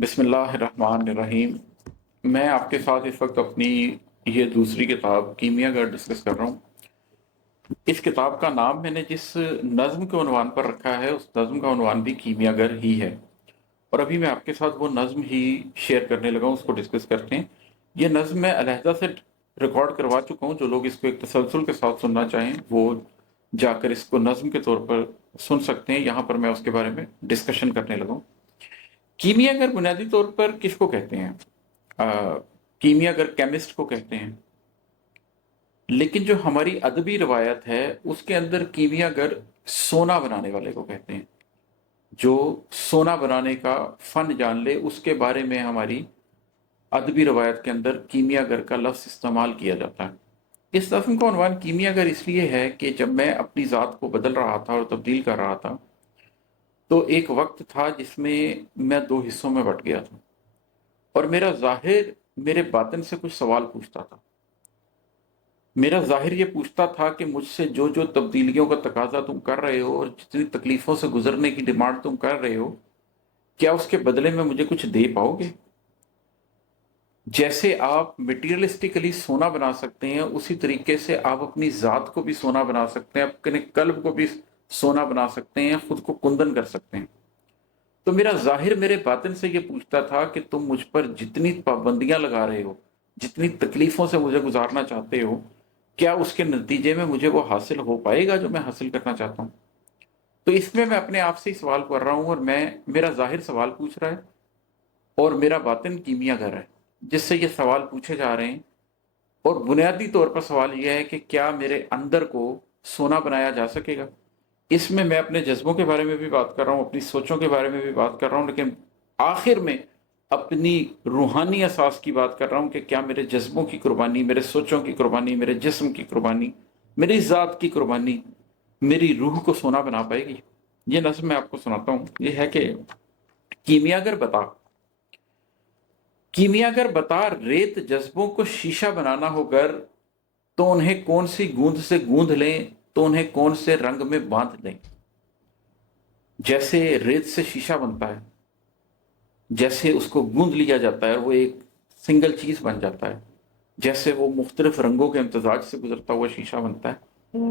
बिस्मिल्लाहिर्रहमानिर्रहीम। मैं आपके साथ इस वक्त अपनी ये दूसरी किताब कीमियागर डिस्कस कर रहा हूँ। इस किताब का नाम मैंने जिस नज़्म के उन्वान पर रखा है उस नज़्म का उन्वान भी कीमियागर ही है, और अभी मैं आपके साथ वो नज़्म ही शेयर करने लगा हूँ, उसको डिस्कस करते हैं। ये नज़्म मैं अलहदा से रिकॉर्ड करवा चुका हूँ। जो लोग इसको एक तसलसल के साथ सुनना चाहें वो जाकर इसको नज़्म के तौर पर सुन सकते हैं। यहाँ पर मैं उसके बारे में डिस्कशन करने लगा हूँ। कीमियागर बुनियादी तौर पर किसको कहते हैं? कीमियागर केमिस्ट को कहते हैं, लेकिन जो हमारी अदबी रवायत है उसके अंदर कीमियागर सोना बनाने वाले को कहते हैं। जो सोना बनाने का फन जान ले उसके बारे में हमारी अदबी रवायत के अंदर कीमियागर का लफ्ज़ इस्तेमाल किया जाता है। इस रस्म का उन्वान कीमियागर इसलिए है कि जब मैं अपनी ज़ात को बदल रहा था और तब्दील कर रहा था, तो एक वक्त था जिसमें मैं दो हिस्सों में बट गया था, और मेरा ज़ाहिर मेरे बातिन से कुछ सवाल पूछता था। मेरा ज़ाहिर ये पूछता था कि मुझसे जो जो तब्दीलियों का तकाजा तुम कर रहे हो और जितनी तकलीफ़ों से गुजरने की डिमांड तुम कर रहे हो, क्या उसके बदले में मुझे कुछ दे पाओगे? जैसे आप मटेरियलिस्टिकली सोना बना सकते हैं, उसी तरीके से आप अपनी ज़ात को भी सोना बना सकते हैं, अपने कल्ब को भी सोना बना सकते हैं, खुद को कुंदन कर सकते हैं। तो मेरा ज़ाहिर मेरे बातिन से ये पूछता था कि तुम मुझ पर जितनी पाबंदियां लगा रहे हो, जितनी तकलीफ़ों से मुझे गुजारना चाहते हो, क्या उसके नतीजे में मुझे वो हासिल हो पाएगा जो मैं हासिल करना चाहता हूँ? तो इसमें मैं अपने आप से ही सवाल कर रहा हूँ, और मेरा ज़ाहिर सवाल पूछ रहा है और मेरा बातिन कीमियागर है जिससे ये सवाल पूछे जा रहे हैं। और बुनियादी तौर पर सवाल यह है कि क्या मेरे अंदर को सोना बनाया जा सकेगा? इसमें मैं अपने जज्बों के बारे में भी बात कर रहा हूँ, अपनी सोचों के बारे में भी बात कर रहा हूँ, लेकिन आखिर में अपनी रूहानी असास की बात कर रहा हूँ कि क्या मेरे जज्बों की कुर्बानी, मेरे सोचों की कुर्बानी, मेरे जिस्म की कुर्बानी, मेरी ज़ात की कुर्बानी मेरी रूह को सोना बना पाएगी? ये नज़्म मैं आपको सुनाता हूँ। ये है कि कीमियागर बता, कीमियागर बता, रेत जज्बों को शीशा बनाना हो गर, तो उन्हें कौन सी गूंद से गूंद लें, तो उन्हें कौन से रंग में बांध लें। जैसे रेत से शीशा बनता है, जैसे उसको गूंद लिया जाता है और वो एक सिंगल चीज बन जाता है, जैसे वो मुख्तलिफ रंगों के इम्तजाज से गुजरता हुआ शीशा बनता है,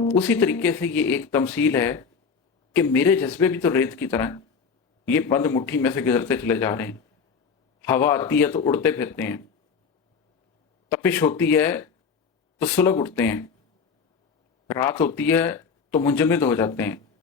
उसी तरीके से ये एक तमसील है कि मेरे जज्बे भी तो रेत की तरह हैं। ये बंद मुट्ठी में से गुजरते चले जा रहे हैं। हवा आती है तो उड़ते फिरते हैं, तपिश होती है तो सुलग उठते हैं, रात होती है तो मुंजमद हो जाते हैं,